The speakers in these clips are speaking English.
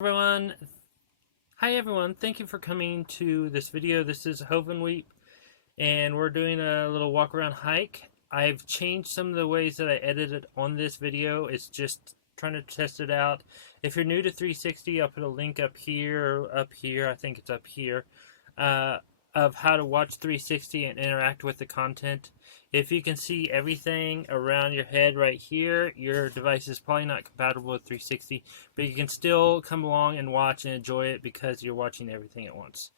Everyone, hi everyone, thank you for coming to this video. This is Hovenweep and we're doing a little walk around hike. I've changed some of the ways that I edited on this video. It's just trying to test it out. If you're new to 360, I'll put a link up here, I think it's up here, of how to watch 360 and interact with the content. If you can see everything around your head right here, your device is probably not compatible with 360, but you can still come along and watch and enjoy it because you're watching everything at once.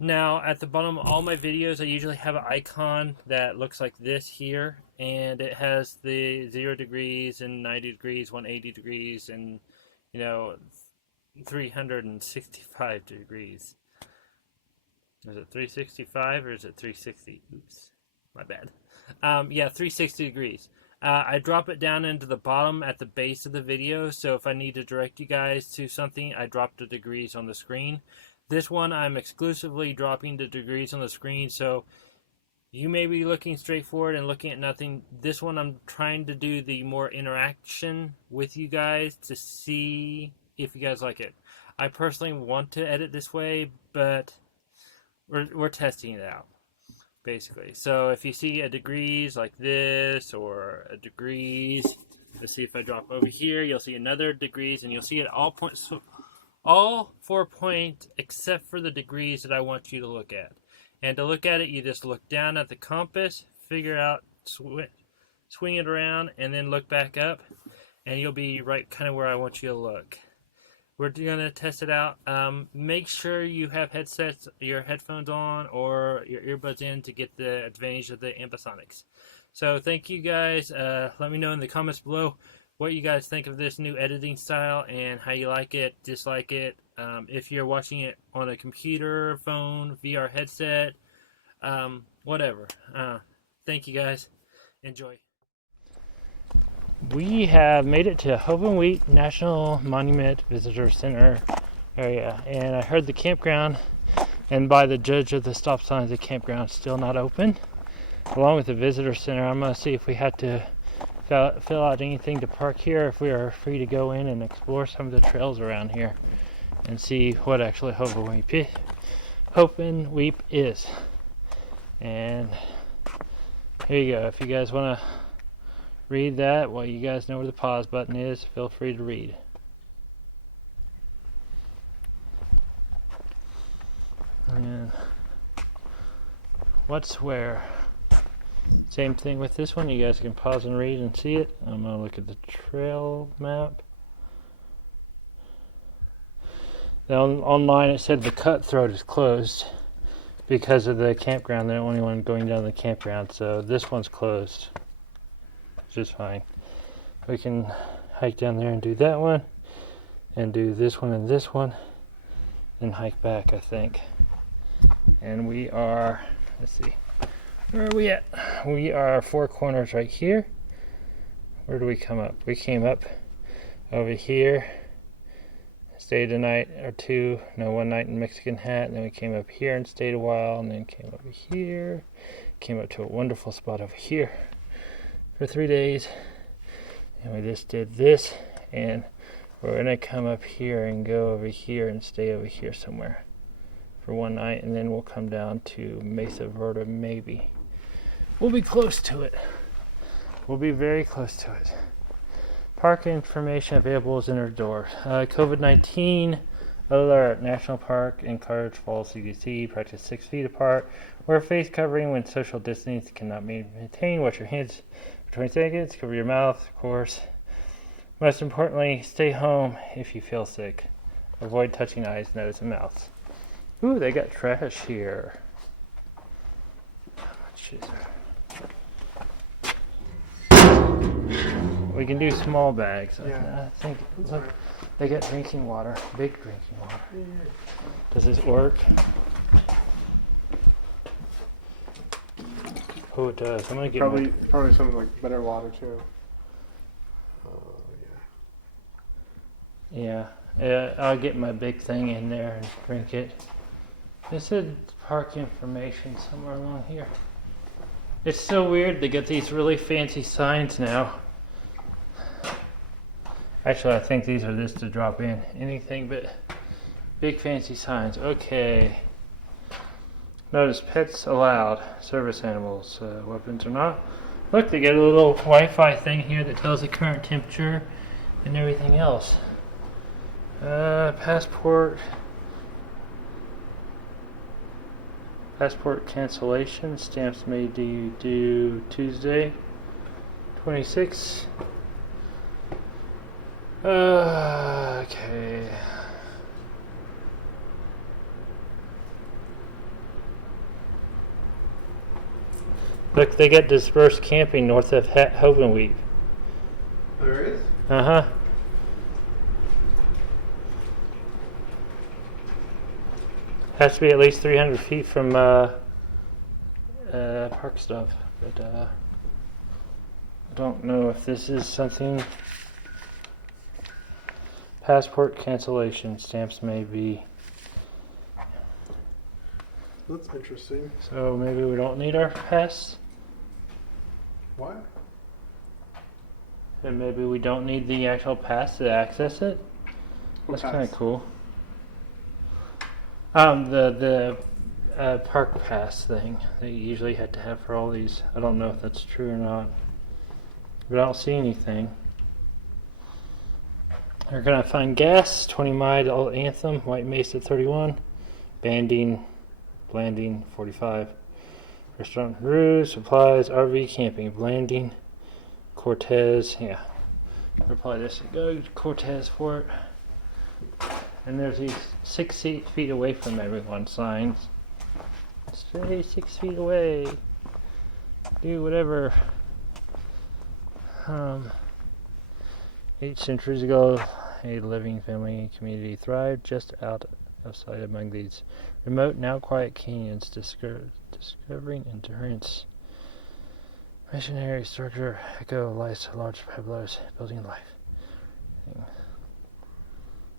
Now, at the bottom of all my videos, I usually have an icon that looks like this here, and it has the 0 degrees and 90 degrees, 180 degrees, and 365 degrees. Is it 365 or is it 360? Oops, my bad. Yeah, 360 degrees. I drop it down into the bottom at the base of the video, so if I need to direct you guys to something, I drop the degrees on the screen. This one, I'm exclusively dropping the degrees on the screen, so you may be looking straight forward and looking at nothing. This one, I'm trying to do the more interaction with you guys to see if you guys like it. I personally want to edit this way, but we're testing it out, basically. So if you see a degrees like this, or a degrees, let's see if I drop over here, you'll see another degrees, and you'll see it all points, so all 4 points except for the degrees that I want you to look at. And to look at it, you just look down at the compass, figure out, swing it around, and then look back up, and you'll be right kind of where I want you to look. We're going to test it out. Make sure you have your headphones on, or your earbuds in to get the advantage of the ambisonics. So thank you guys. Let me know in the comments below what you guys think of this new editing style and how you like it, dislike it. If you're watching it on a computer, phone, VR headset, whatever. Thank you guys. Enjoy. We have made it to Hovenweep National Monument Visitor Center area, and I heard the campground, and by the judge of the stop signs, the campground is still not open, along with the visitor center. I'm going to see if we had to fill out anything to park here, if we are free to go in and explore some of the trails around here and see what actually Hovenweep is. And here you go. If you guys want to read that, well, you guys know where the pause button is. Feel free to read. And what's where? Same thing with this one. You guys can pause and read and see it. I'm going to look at the trail map. Now, online it said the cutthroat is closed because of the campground. They're the only one going down the campground, so this one's closed. Just fine. We can hike down there and do that one, and do this one and this one, and hike back, I think. And we are, let's see, where are we at? We are 4 corners right here. Where do we come up? We came up over here, stayed a night or two, no, 1 night in Mexican Hat, and then we came up here and stayed a while, and then came over here, came up to a wonderful spot over here for 3 days, and we just did this, and we're going to come up here and go over here and stay over here somewhere for 1 night, and then we'll come down to Mesa Verde. Maybe we'll be close to it. We'll be very close to it. Park information available is in our door. COVID-19 alert. National Park encourage fall CDC. Practice 6 feet apart. Wear face covering when social distance cannot be maintained. Wash your hands for 20 seconds. Cover your mouth, of course. Most importantly, stay home if you feel sick. Avoid touching eyes, nose, and mouth. Ooh, they got trash here. How much is there? We can do small bags. Yeah. I think, look, they got drinking water, big drinking water. Yeah. Does this work? Oh, it does. I'm gonna get probably some like better water too. Yeah, I'll get my big thing in there and drink it. It said park information somewhere along here. It's so weird. They got these really fancy signs now. Actually, I think these are just to drop in. Anything but big fancy signs. Okay. Notice pets allowed. Service animals. Weapons or not. Look, they got a little Wi-Fi thing here that tells the current temperature and everything else. Passport cancellation. Stamps may be due Tuesday, 26. Okay. Look, they got dispersed camping north of Hovenweep. There is? Uh-huh. Has to be at least 300 feet from park stuff, but I don't know if this is something. Passport cancellation. Stamps may be. That's interesting. So maybe we don't need our pass? What? And maybe we don't need the actual pass to access it? That's kind of cool. The park pass thing that you usually had to have for all these. I don't know if that's true or not. But I don't see anything. We're gonna find gas, 20 mile Anthem, White Mesa 31, Blanding 45, Restaurant Rue, Supplies, RV Camping, Blanding, Cortez, yeah. We'll probably just go to Cortez for it. And there's these 6 feet away from everyone signs. Stay 6 feet away. Do whatever. 8 centuries ago, a living family community thrived just outside among these remote, now quiet canyons, discovering endurance. Missionary structure echo lies large pueblos, building life.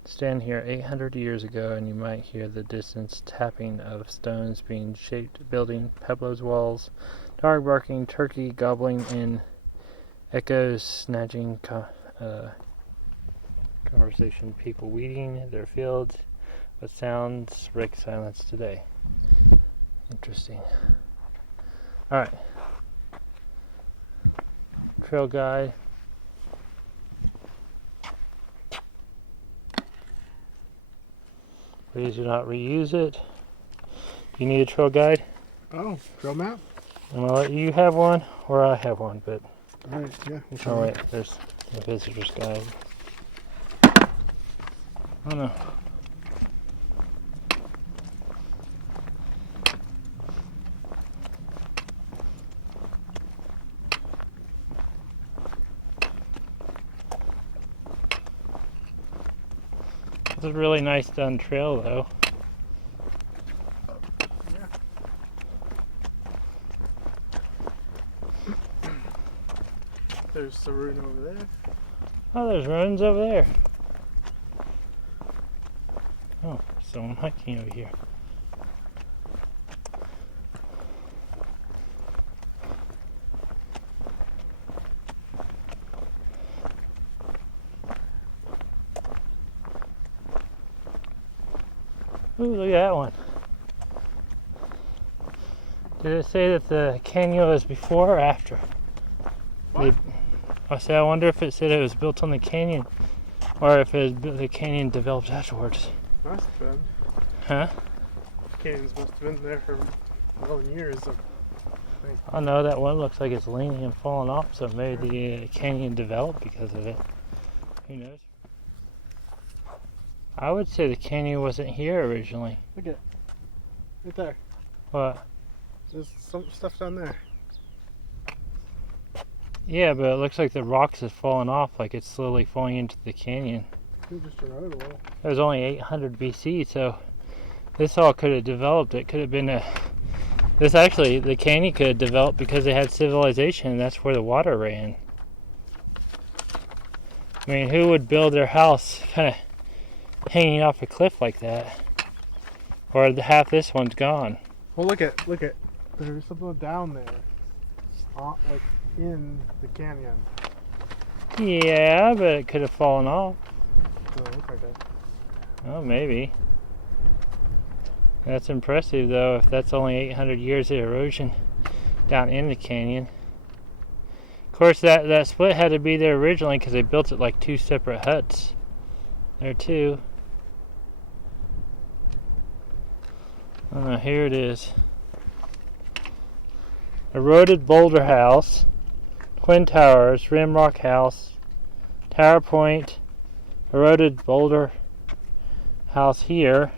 Stand here 800 years ago and you might hear the distant tapping of stones being shaped, building pueblos walls, dog barking, turkey gobbling in echoes, snatching conversation, people weeding their fields, but sounds break silence today. Interesting. Alright. Trail guide. Please do not reuse it. Do you need a trail guide? Oh, trail map? I'm gonna let you have one, or I have one, but. Alright, yeah. Oh wait, there's a visitor's guide. Oh no. It's a really nice done trail though. Yeah. There's the ruin over there. Oh, there's ruins over there. Oh, someone hiking over here. Ooh, look at that one. Did it say that the canyon was before or after? What? I wonder if it said it was built on the canyon or if the canyon developed afterwards. Must have been. Huh? Canyons must have been there for a million years. I know that one looks like it's leaning and falling off, so maybe the canyon developed because of it. Who knows? I would say the canyon wasn't here originally. Look at it. Right there. What? There's some stuff down there. Yeah, but it looks like the rocks have fallen off, like it's slowly falling into the canyon. You just eroded a little. It was only 800 BC, so this all could have developed. It could have been the canyon could have developed because they had civilization, and that's where the water ran. I mean, who would build their house kind of hanging off a cliff like that? Or half this one's gone. Well, look at. There's something down there. Like in the canyon. Yeah, but it could have fallen off. Doesn't look like it. Oh, maybe. That's impressive, though, if that's only 800 years of erosion down in the canyon. Of course, that split had to be there originally because they built it like two separate huts there, too. Here it is. Eroded Boulder House, Twin Towers, Rimrock House, Tower Point, Eroded Boulder House here,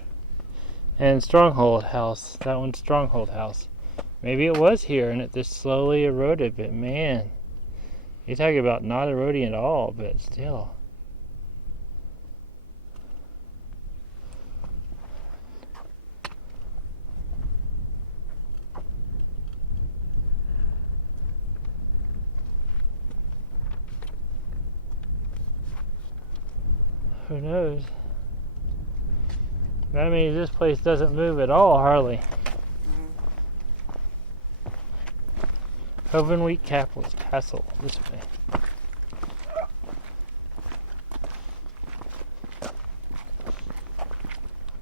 and Stronghold House. That one's Stronghold House. Maybe it was here and it just slowly eroded, but man, you're talking about not eroding at all, but still. Who knows? That means this place doesn't move at all, hardly. Hovenweep Castle, this way.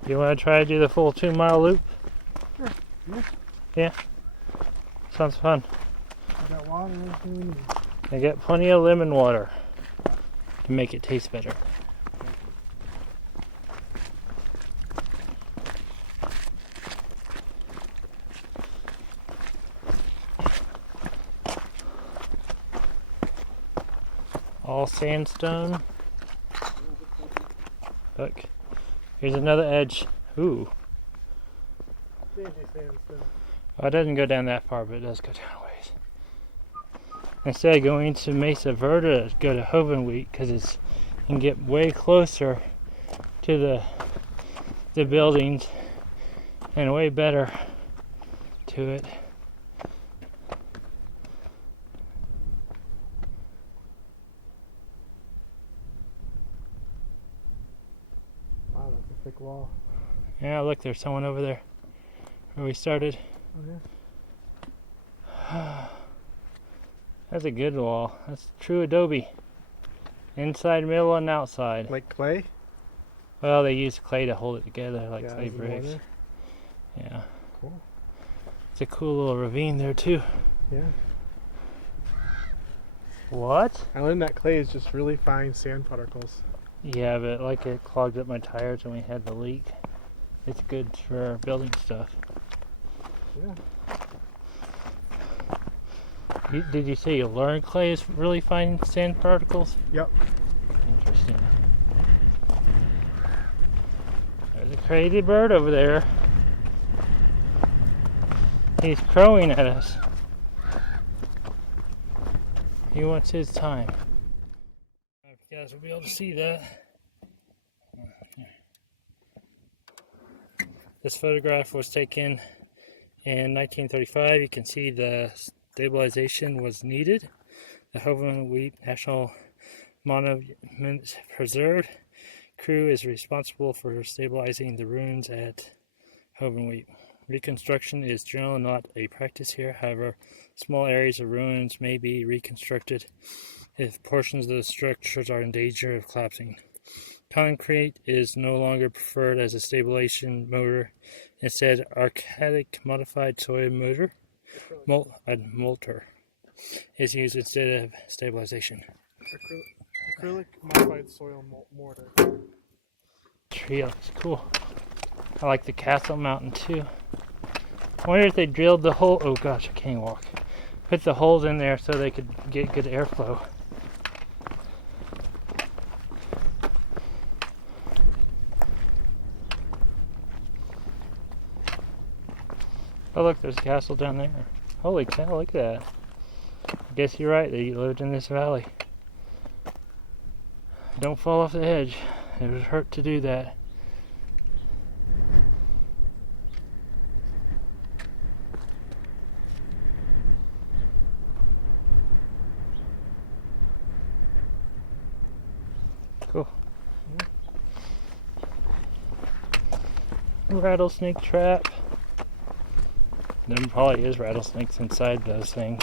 You want to try to do the full 2-mile loop? Sure. Yeah. Sounds fun. I got water and everything we need. I got plenty of lemon water to make it taste better. All sandstone. Look, here's another edge. Ooh. Sandy sandstone. Well, it doesn't go down that far, but it does go down a ways. Instead of going to Mesa Verde, go to Hovenweep because you can get way closer to the buildings and way better to it. Wow, that's a thick wall. Yeah, look, there's someone over there where we started. Oh yeah. That's a good wall. That's true adobe. Inside, middle, and outside. Like clay? Well, they use clay to hold it together, like Yeah, clay as a bricks. mortar. Yeah. Cool. It's a cool little ravine there, too. Yeah. What? I learned that clay is just really fine sand particles. Yeah, but like it clogged up my tires when we had the leak. It's good for building stuff. Yeah. Did you say you learned clay is really fine sand particles? Yep. Interesting. There's a crazy bird over there. He's crowing at us. He wants his time. I hope you guys will be able to see that. This photograph was taken in 1935. You can see the stabilization was needed. The Hovenweep National Monument preserved. Crew is responsible for stabilizing the ruins at Hovenweep. Reconstruction is generally not a practice here. However, small areas of ruins may be reconstructed if portions of the structures are in danger of collapsing. Concrete is no longer preferred as a stabilization motor. Instead, archaic modified soil motor, molter, is used instead of stabilization. Acrylic modified soil mortar. Tree looks cool. I like the castle mountain too. I wonder if they drilled the hole. Oh gosh, I can't walk. Put the holes in there so they could get good airflow. Oh look, there's a castle down there. Holy cow, look at that. I guess you're right, they lived in this valley. Don't fall off the edge. It would hurt to do that. Cool. Rattlesnake trap. There probably is rattlesnakes inside those things.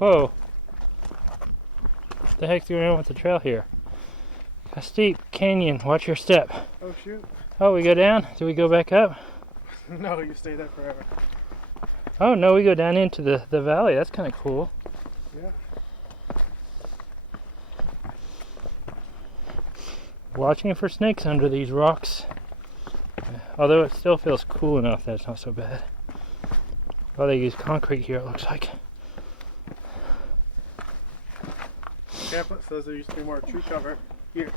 Whoa. What the heck's going on with the trail here? A steep canyon. Watch your step. Oh shoot. Oh, we go down? Do we go back up? No, you stay there forever. Oh, no, we go down into the valley. That's kind of cool. Yeah. Watching for snakes under these rocks. Although it still feels cool enough that it's not so bad. Oh, they use concrete here, it looks like. Camp says there used to be more tree cover here.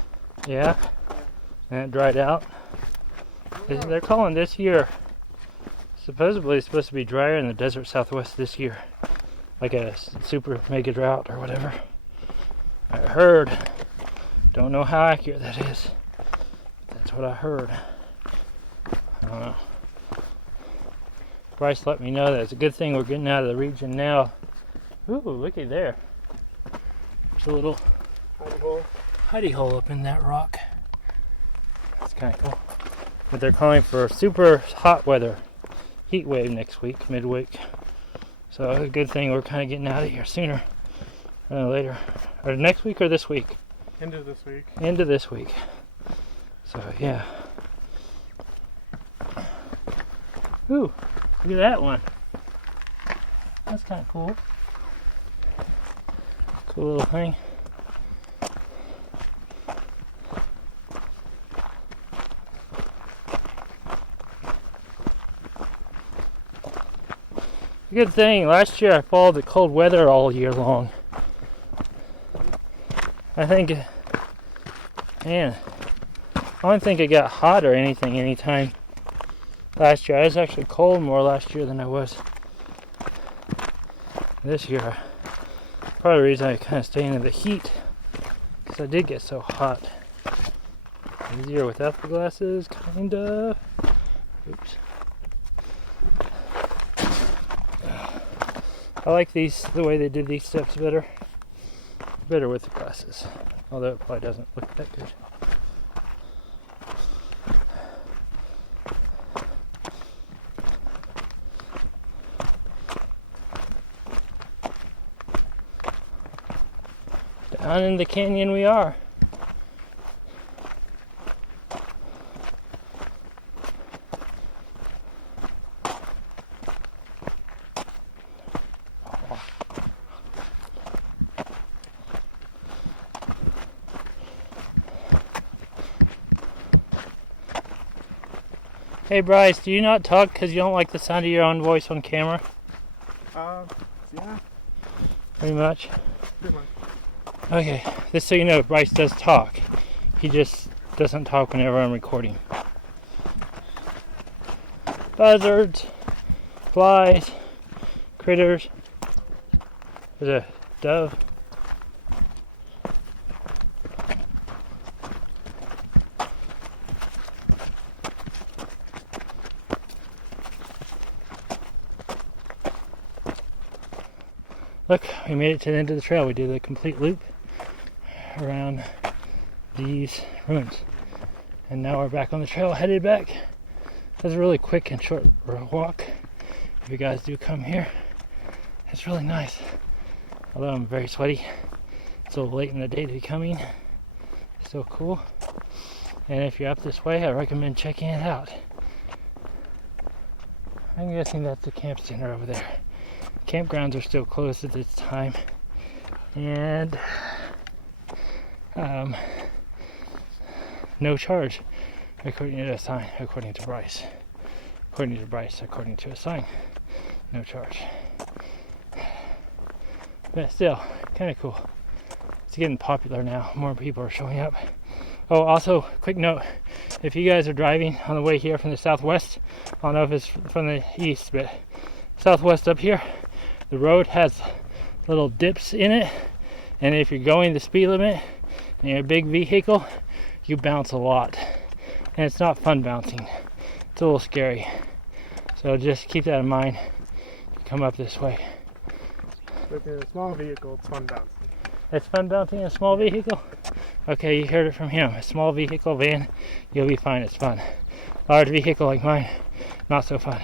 Yeah? And it dried out. They're calling this year, supposedly it's supposed to be drier in the desert southwest this year. Like a super mega drought or whatever. I heard. Don't know how accurate that is. That's what I heard. I don't know. Bryce let me know that it's a good thing we're getting out of the region now. Ooh, looky there. There's a little hidey hole up in that rock. That's kind of cool. But they're calling for super hot weather. Heat wave next week, midweek. So it's a good thing we're kind of getting out of here sooner than later. Or next week or this week? End of this week. End of this week. So yeah. Ooh, look at that one. That's kind of cool. Cool little thing. Good thing, last year I followed the cold weather all year long. I think, man, I don't think it got hot or anything anytime last year. I was actually cold more last year than I was this year. Part of the reason I kind of stay into the heat, because I did get so hot. Easier without the glasses, kind of. Oops. I like the way they did these steps better. Better with the glasses. Although it probably doesn't look that good. Down in the canyon we are. Hey Bryce, do you not talk because you don't like the sound of your own voice on camera? Yeah. Pretty much? Pretty much. Okay, just so you know, Bryce does talk. He just doesn't talk whenever I'm recording. Buzzards, flies, critters. There's a dove. Look, we made it to the end of the trail. We did a complete loop around these ruins. And now we're back on the trail, headed back. It was a really quick and short walk. If you guys do come here, it's really nice. Although I'm very sweaty. It's a little late in the day to be coming. Still cool. And if you're up this way, I recommend checking it out. I'm guessing that's the camp center over there. Campgrounds are still closed at this time, and no charge according to a sign, according to Bryce, according to a sign, no charge. But still, kind of cool. It's getting popular now. More people are showing up. Oh, also, quick note, if you guys are driving on the way here from the southwest, I don't know if it's from the east, but southwest up here, the road has little dips in it, and if you're going the speed limit and you're a big vehicle, you bounce a lot. And it's not fun bouncing. It's a little scary. So just keep that in mind. Come up this way. If you're in a small vehicle, it's fun bouncing. It's fun bouncing in a small vehicle? Okay, you heard it from him. A small vehicle, van, you'll be fine. It's fun. Large vehicle like mine, not so fun.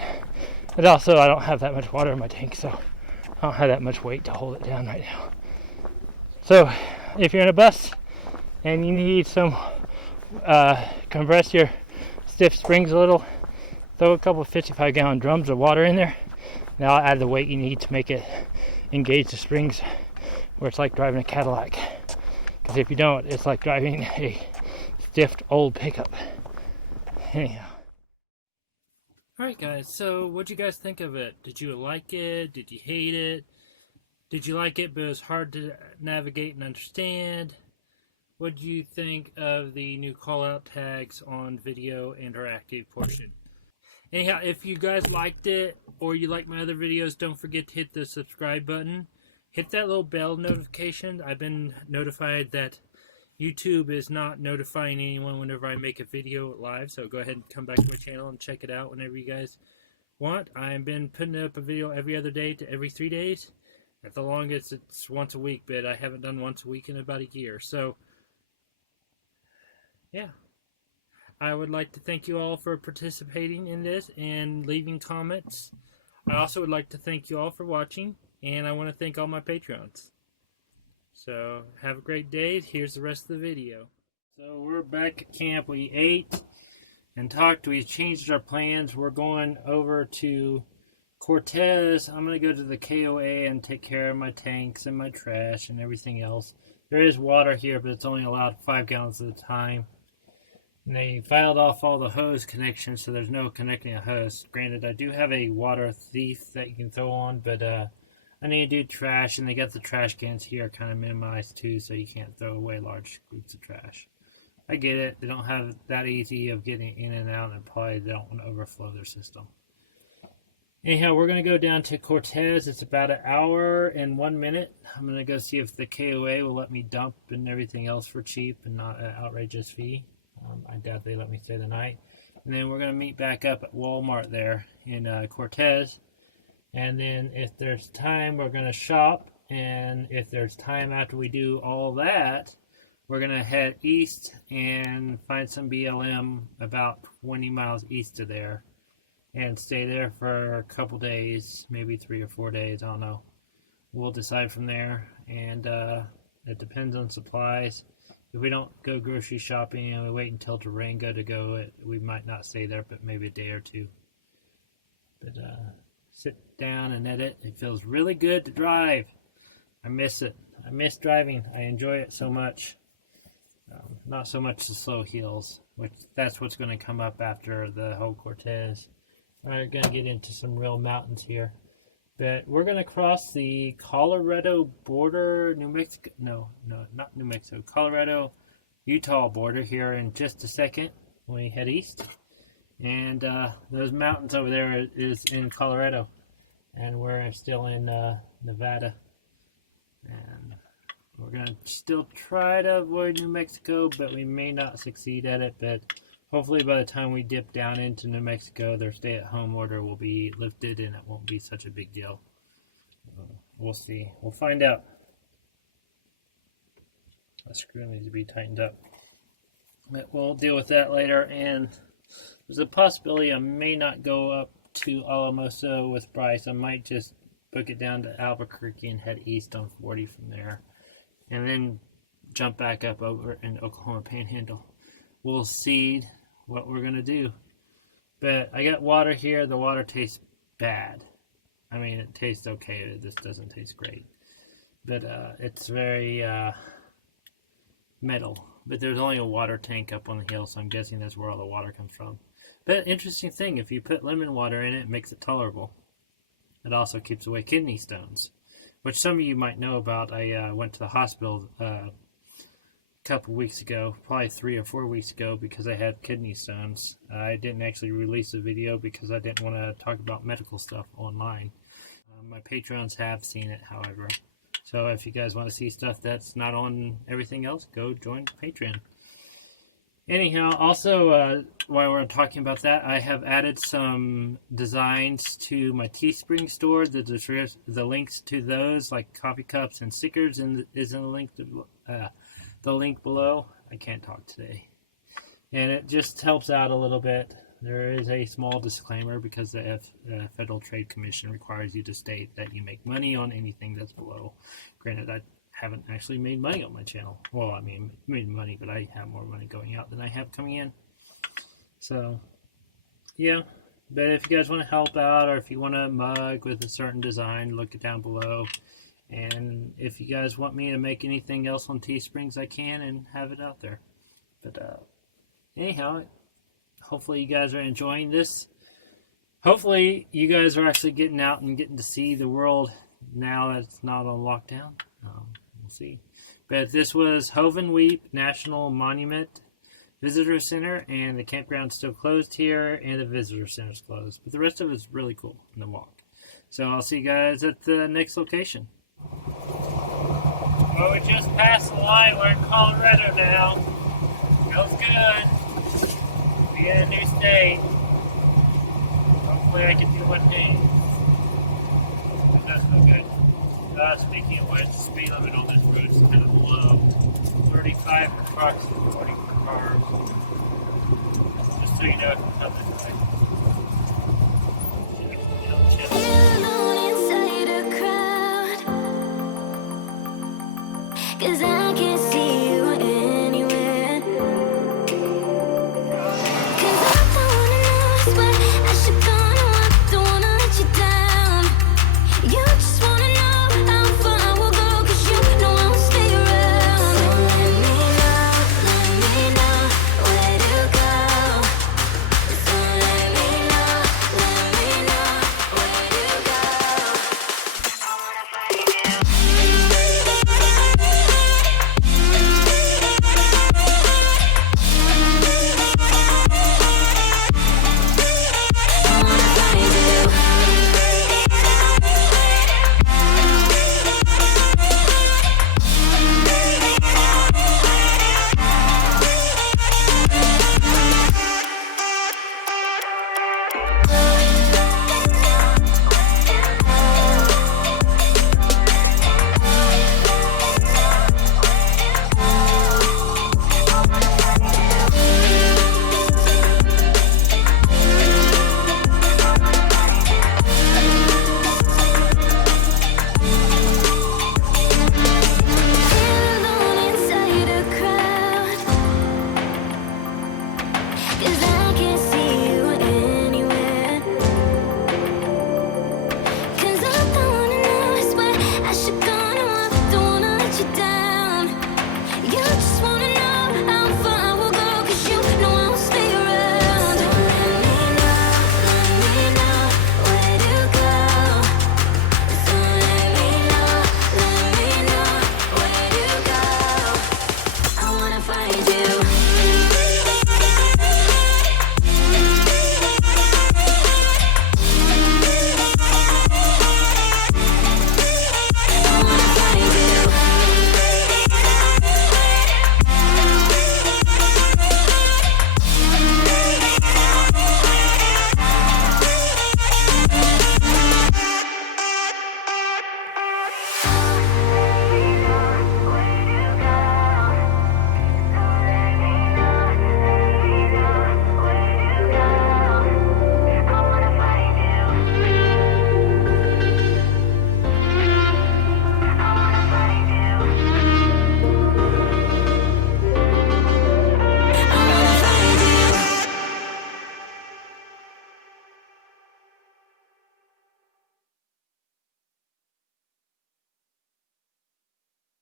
But also, I don't have that much water in my tank, so I don't have that much weight to hold it down right now. So if you're in a bus and you need some compress your stiff springs a little, throw a couple 55-gallon drums of water in there. Now I'll add the weight you need to make it engage the springs, where it's like driving a Cadillac. Because if you don't, it's like driving a stiff old pickup. Anyhow. Alright guys, so what'd you guys think of it? Did you like it? Did you hate it? Did you like it but it was hard to navigate and understand? What do you think of the new call-out tags on video and our active portion? Anyhow, if you guys liked it or you like my other videos, don't forget to hit the subscribe button. Hit that little bell notification. I've been notified that YouTube is not notifying anyone whenever I make a video live, so go ahead and come back to my channel and check it out whenever you guys want. I've been putting up a video every other day to every 3 days. At the longest, it's once a week, but I haven't done once a week in about a year. So, yeah. I would like to thank you all for participating in this and leaving comments. I also would like to thank you all for watching, and I want to thank all my Patreons. So, have a great day. Here's the rest of the video. So, we're back at camp. We ate and talked. We changed our plans. We're going over to Cortez. I'm going to go to the KOA and take care of my tanks and my trash and everything else. There is water here, but it's only allowed 5 gallons at a time. And they filed off all the hose connections, so there's no connecting a hose. Granted, I do have a water thief that you can throw on, but I need to do trash, and they got the trash cans here kind of minimized too, so you can't throw away large groups of trash. I get it. They don't have it that easy of getting in and out, and probably they don't want to overflow their system. Anyhow, we're going to go down to Cortez. It's about 1 hour and 1 minute. I'm going to go see if the KOA will let me dump and everything else for cheap and not an outrageous fee. I doubt they let me stay the night. And then we're going to meet back up at Walmart there in Cortez. And then if there's time, we're going to shop. And if there's time after we do all that, we're going to head east and find some BLM about 20 miles east of there. And stay there for a couple days, maybe 3 or 4 days, I don't know. We'll decide from there. And it depends on supplies. If we don't go grocery shopping and we wait until Durango to go, we might not stay there, but maybe a day or two. But sit down and edit. It feels really good to drive. I miss it. I miss driving. I enjoy it so much. Not so much the slow hills, which that's what's going to come up after the whole Cortez. We're going to get into some real mountains here. But we're going to cross the Colorado border, New Mexico, no, not New Mexico, Colorado-Utah border here in just a second when we head east. And those mountains over there is in Colorado. And we're still in Nevada. And we're going to still try to avoid New Mexico, but we may not succeed at it. But hopefully by the time we dip down into New Mexico, their stay-at-home order will be lifted and it won't be such a big deal. We'll see. We'll find out. The screw needs to be tightened up. But we'll deal with that later. And there's a possibility I may not go up to Alamosa with Bryce. I might just book it down to Albuquerque and head east on 40 from there. And then jump back up over in Oklahoma Panhandle. We'll see what we're going to do. But I got water here. The water tastes bad. I mean, it tastes okay. It just doesn't taste great. But it's very metal. But there's only a water tank up on the hill, so I'm guessing that's where all the water comes from. But interesting thing, if you put lemon water in it, it makes it tolerable. It also keeps away kidney stones, which some of you might know about. I went to the hospital couple weeks ago, probably 3 or 4 weeks ago, because I had kidney stones. I didn't actually release a video because I didn't want to talk about medical stuff online. My Patreons have seen it, however. So if you guys want to see stuff that's not on everything else, go join Patreon. Anyhow, also, while we're talking about that, I have added some designs to my Teespring store. The links to those, like coffee cups and stickers, is in the link the link below. I can't talk today. And it just helps out a little bit. there is a small disclaimer because the Federal Trade Commission requires you to state that you make money on anything that's below. Granted, I haven't actually made money on my channel. Well, I mean, made money, but I have more money going out than I have coming in. So, yeah. But if you guys want to help out, or if you want a mug with a certain design, look it down below. And if you guys want me to make anything else on Teesprings, I can and have it out there. But anyhow, hopefully you guys are enjoying this. Hopefully you guys are actually getting out and getting to see the world now that it's not on lockdown. We'll see. But this was Hovenweep National Monument Visitor Center, and the campground's still closed here, and the visitor center's closed. But the rest of it is really cool in the walk. So I'll see you guys at the next location. Well, we just passed the line. We're in Colorado now. Feels good. Be in a new state. Hopefully I can do one thing. But that's okay. Speaking of which, the speed limit on this road is kind of low. 35 for trucks and 40 for cars. Just so you know, if you come this